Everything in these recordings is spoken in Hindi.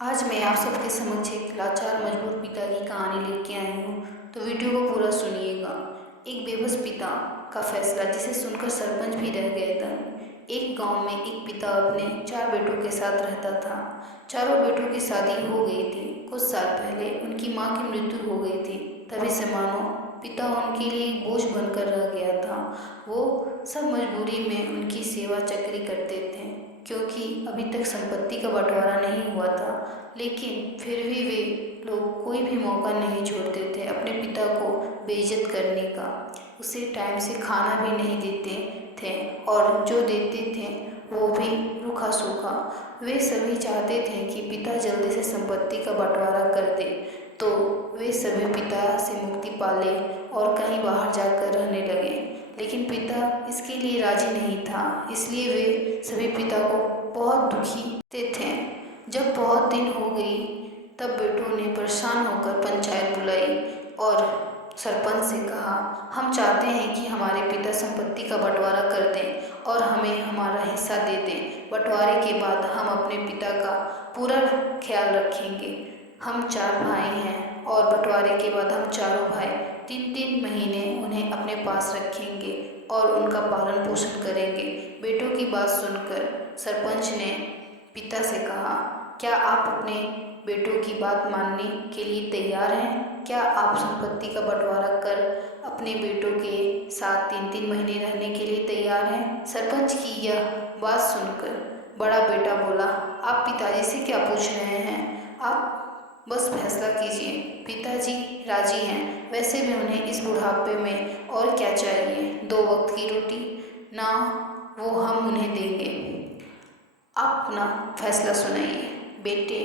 आज मैं आप सबके समक्ष एक लाचार मजबूर पिता की कहानी लेके आई हूँ। तो वीडियो को पूरा सुनिएगा। एक बेबस पिता का फैसला जिसे सुनकर सरपंच भी रह गए थे। एक गांव में एक पिता अपने 4 बेटों के साथ रहता था। चारों बेटों की शादी हो गई थी। कुछ साल पहले उनकी माँ की मृत्यु हो गई थी। तभी से मानो पिता उनके लिए एक बोझ बनकर रह गया था। वो सब मजबूरी में उनकी सेवा चक्री करते थे, क्योंकि अभी तक संपत्ति का बंटवारा नहीं हुआ था। लेकिन फिर भी वे लोग कोई भी मौका नहीं छोड़ते थे अपने पिता को बेइज्जत करने का। उसे टाइम से खाना भी नहीं देते थे, और जो देते थे वो भी रूखा सूखा। वे सभी चाहते थे कि पिता जल्दी से संपत्ति का बंटवारा कर दे, तो वे सभी पिता से मुक्ति पा ले और कहीं बाहर जाकर रहने लगे। लेकिन पिता इसके लिए राजी नहीं था, इसलिए वे सभी पिता को बहुत दुखी देते थे। जब बहुत दिन हो गई, तब बेटों ने परेशान होकर पंचायत बुलाई और सरपंच से कहा, हम चाहते हैं कि हमारे पिता संपत्ति का बंटवारा कर दें और हमें हमारा हिस्सा दे दें। बंटवारे के बाद हम अपने पिता का पूरा ख्याल रखेंगे। हम 4 भाई हैं और बंटवारे के बाद हम चारों भाई 3-3 महीने उन्हें अपने पास रखेंगे और उनका पालन पोषण करेंगे। बेटों की बात सुनकर सरपंच ने पिता से कहा, क्या आप अपने बेटों की बात मानने के लिए तैयार हैं? क्या आप संपत्ति का बंटवारा कर अपने बेटों के साथ 3-3 महीने रहने के लिए तैयार हैं? सरपंच की यह बात सुनकर बड़ा बेटा बोला, आप पिताजी से क्या पूछ रहे हैं? आप बस फैसला कीजिए। पिताजी राजी हैं। वैसे भी उन्हें इस बुढ़ापे में और क्या चाहिए? 2 वक्त की रोटी ना वो हम उन्हें देंगे। आप अपना फैसला सुनाइए। बेटे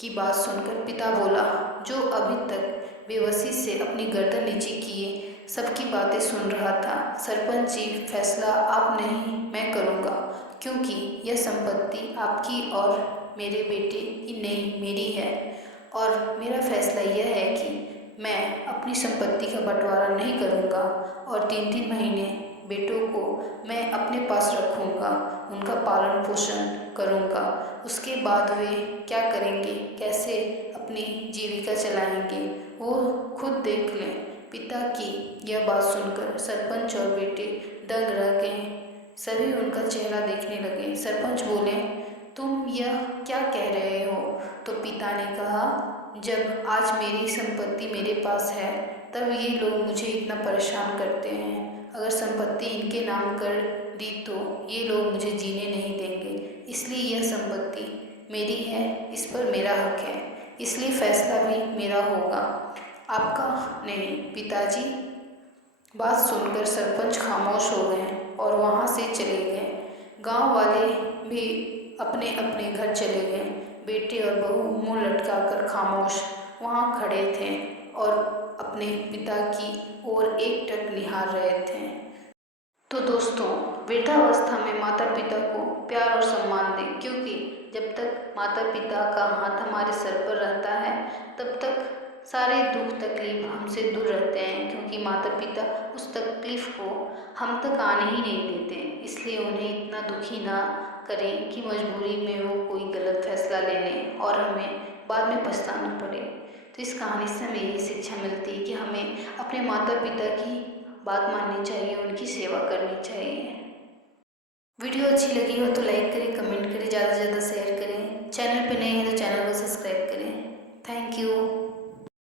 की बात सुनकर पिता बोला, जो अभी तक बेबसी से अपनी गर्दन नीचे किए सबकी बातें सुन रहा था, सरपंच जी, फैसला आप नहीं मैं करूँगा, क्योंकि यह संपत्ति आपकी और मेरे बेटे की नहीं, मेरी है। और मेरा फैसला यह है कि मैं अपनी संपत्ति का बंटवारा नहीं करूँगा और 3-3 महीने बेटों को मैं अपने पास रखूँगा, उनका पालन पोषण करूँगा। उसके बाद वे क्या करेंगे, कैसे अपनी जीविका चलाएंगे, वो खुद देख लें। पिता की यह बात सुनकर सरपंच और बेटे दंग रह गए। सभी उनका चेहरा देखने लगे। सरपंच बोले, तुम यह क्या कह रहे हो? तो पिता ने कहा, जब आज मेरी संपत्ति मेरे पास है, तब ये लोग मुझे इतना परेशान करते हैं। अगर संपत्ति इनके नाम कर दी तो ये लोग मुझे जीने नहीं देंगे। इसलिए यह संपत्ति मेरी है, इस पर मेरा हक है, इसलिए फैसला भी मेरा होगा, आपका नहीं। पिताजी बात सुनकर सरपंच खामोश हो गए और वहाँ से चले गए। गांव वाले भी अपने अपने घर चले गए। बेटे और बहू मुंह लटकाकर खामोश वहाँ खड़े थे और अपने पिता की ओर एकटक निहार रहे थे। तो दोस्तों, वृद्धावस्था में माता पिता को प्यार और सम्मान दें, क्योंकि जब तक माता पिता का हाथ हमारे सर पर रहता है, तब तक सारे दुख तकलीफ हमसे दूर रहते हैं, क्योंकि माता पिता उस तकलीफ को हम तक आने ही नहीं देते। इसलिए उन्हें इतना दुखी ना करें कि मजबूरी में वो कोई गलत फैसला ले लें और हमें बाद में पछताना पड़े। तो इस कहानी से हमें यही शिक्षा मिलती है कि हमें अपने माता पिता की बात माननी चाहिए, उनकी सेवा करनी चाहिए। वीडियो अच्छी लगी हो तो लाइक करें, कमेंट करें, ज़्यादा से ज़्यादा शेयर करें। चैनल पे नए हैं तो चैनल को सब्सक्राइब करें। Thank you.